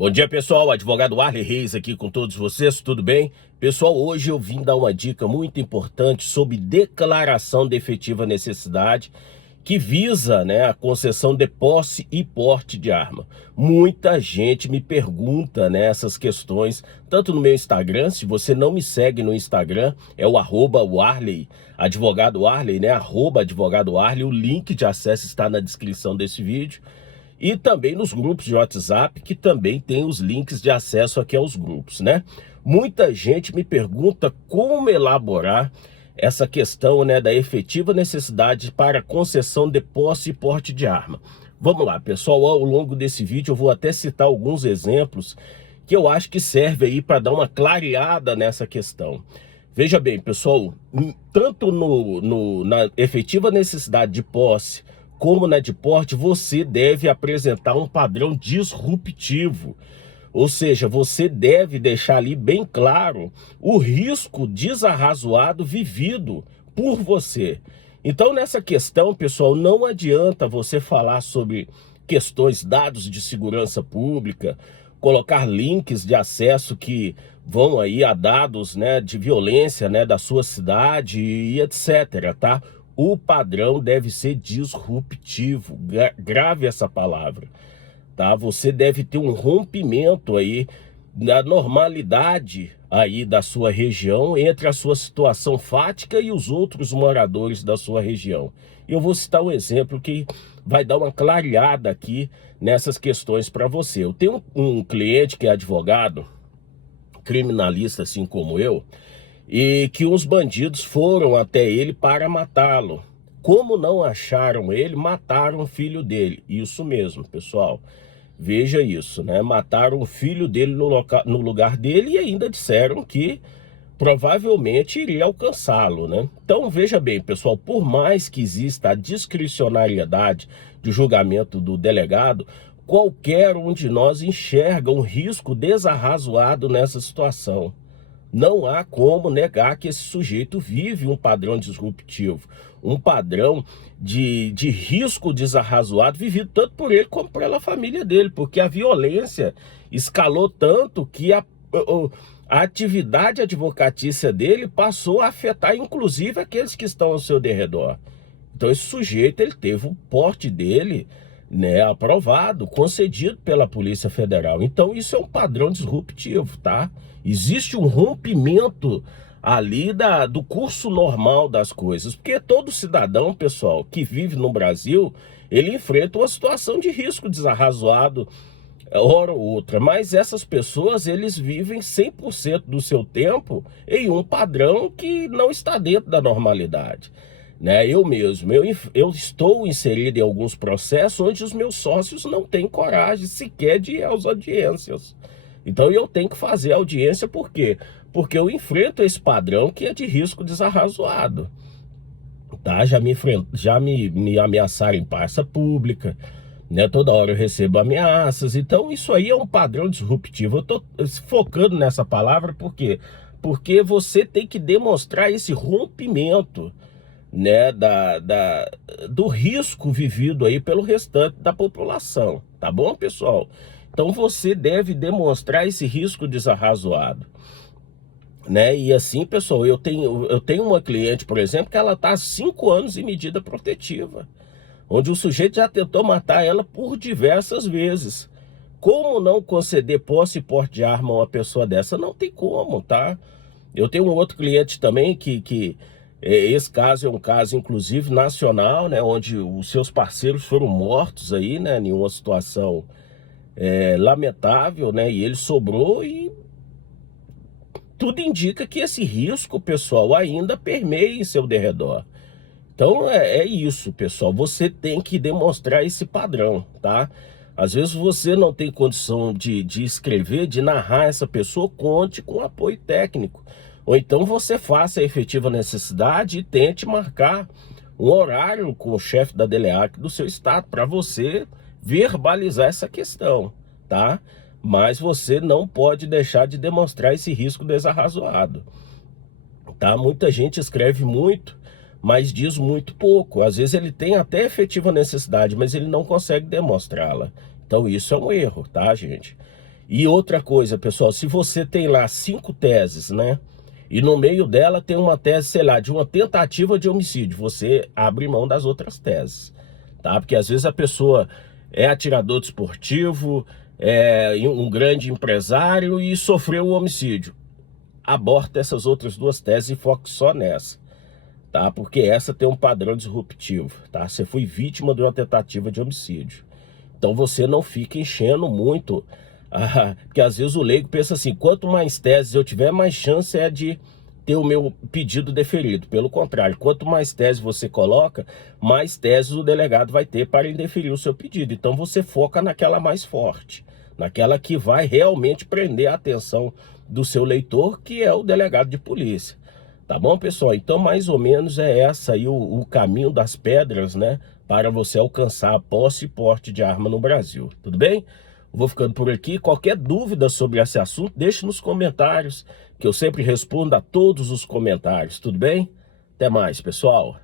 Bom dia, pessoal, advogado Arley Reis aqui com todos vocês, tudo bem? Pessoal, hoje eu vim dar uma dica muito importante sobre declaração de efetiva necessidade que visa, a concessão de posse e porte de arma. Muita gente me pergunta, essas questões, tanto no meu Instagram. Se você não me segue no Instagram, é o @Arley, advogado Arley, @advogado Arley, o link de acesso está na descrição desse vídeo. E também nos grupos de WhatsApp, que também tem os links de acesso aqui aos grupos, Muita gente me pergunta como elaborar essa questão, da efetiva necessidade para concessão de posse e porte de arma. Vamos lá, pessoal, ao longo desse vídeo eu vou até citar alguns exemplos que eu acho que serve aí para dar uma clareada nessa questão. Veja bem, pessoal, tanto na efetiva necessidade de posse como na de porte, você deve apresentar um padrão disruptivo. Ou seja, você deve deixar ali bem claro o risco desarrazoado vivido por você. Então, nessa questão, pessoal, não adianta você falar sobre questões, dados de segurança pública, colocar links de acesso que vão aí a dados, de violência, da sua cidade e etc, tá? O padrão deve ser disruptivo, grave essa palavra, tá? Você deve ter um rompimento aí da normalidade aí da sua região entre a sua situação fática e os outros moradores da sua região. E eu vou citar um exemplo que vai dar uma clareada aqui nessas questões para você. Eu tenho um cliente que é advogado, criminalista assim como eu, e que uns bandidos foram até ele para matá-lo. Como não acharam ele, mataram o filho dele. Isso mesmo, pessoal. Veja isso, Mataram o filho dele no lugar dele e ainda disseram que provavelmente iria alcançá-lo, Então, veja bem, pessoal, por mais que exista a discricionariedade de julgamento do delegado, qualquer um de nós enxerga um risco desarrazoado nessa situação. Não há como negar que esse sujeito vive um padrão disruptivo, um padrão de risco desarrazoado vivido tanto por ele como pela família dele, porque a violência escalou tanto que a atividade advocatícia dele passou a afetar inclusive aqueles que estão ao seu derredor. Então esse sujeito, ele teve o porte dele, aprovado, concedido pela Polícia Federal. Então isso é um padrão disruptivo, tá? Existe um rompimento ali do curso normal das coisas, porque todo cidadão, pessoal, que vive no Brasil, ele enfrenta uma situação de risco desarrazoado, hora ou outra, mas essas pessoas, eles vivem 100% do seu tempo em um padrão que não está dentro da normalidade. Eu mesmo, eu estou inserido em alguns processos onde os meus sócios não têm coragem sequer de ir às audiências. Então eu tenho que fazer audiência, por quê? Porque eu enfrento esse padrão que é de risco desarrazoado, tá? Já me ameaçaram em praça pública, Toda hora eu recebo ameaças. Então isso aí é um padrão disruptivo. Eu tô focando nessa palavra, por quê? Porque você tem que demonstrar esse rompimento, do risco vivido aí pelo restante da população, tá bom, pessoal? Então você deve demonstrar esse risco desarrazoado, E assim, pessoal, eu tenho uma cliente, por exemplo, que ela está há 5 anos em medida protetiva, onde o sujeito já tentou matar ela por diversas vezes. Como não conceder posse e porte de arma a uma pessoa dessa? Não tem como, tá? Eu tenho um outro cliente também que esse caso é um caso, inclusive, nacional, onde os seus parceiros foram mortos aí, em uma situação lamentável, e ele sobrou e tudo indica que esse risco, pessoal, ainda permeia em seu derredor. Então é isso, pessoal, você tem que demonstrar esse padrão, tá? Às vezes você não tem condição de escrever, de narrar essa pessoa, conte com apoio técnico. Ou então você faça a efetiva necessidade e tente marcar um horário com o chefe da DELEAC do seu estado para você verbalizar essa questão, tá? Mas você não pode deixar de demonstrar esse risco desarrazoado, tá? Muita gente escreve muito, mas diz muito pouco. Às vezes ele tem até efetiva necessidade, mas ele não consegue demonstrá-la. Então isso é um erro, tá, gente? E outra coisa, pessoal, se você tem lá 5 teses, né? E no meio dela tem uma tese, sei lá, de uma tentativa de homicídio, você abre mão das outras teses, tá? Porque às vezes a pessoa é atirador desportivo, é um grande empresário e sofreu um homicídio. Aborta essas outras 2 teses e foque só nessa, tá? Porque essa tem um padrão disruptivo, tá? Você foi vítima de uma tentativa de homicídio. Então você não fica enchendo muito, porque às vezes o leigo pensa assim, quanto mais teses eu tiver, mais chance é de ter o meu pedido deferido. Pelo contrário, quanto mais teses você coloca, mais teses o delegado vai ter para indeferir o seu pedido. Então você foca naquela mais forte, naquela que vai realmente prender a atenção do seu leitor, que é o delegado de polícia. Tá bom, pessoal? Então, mais ou menos é essa aí o caminho das pedras, né? Para você alcançar a posse e porte de arma no Brasil. Tudo bem? Vou ficando por aqui. Qualquer dúvida sobre esse assunto, deixe nos comentários, que eu sempre respondo a todos os comentários. Tudo bem? Até mais, pessoal.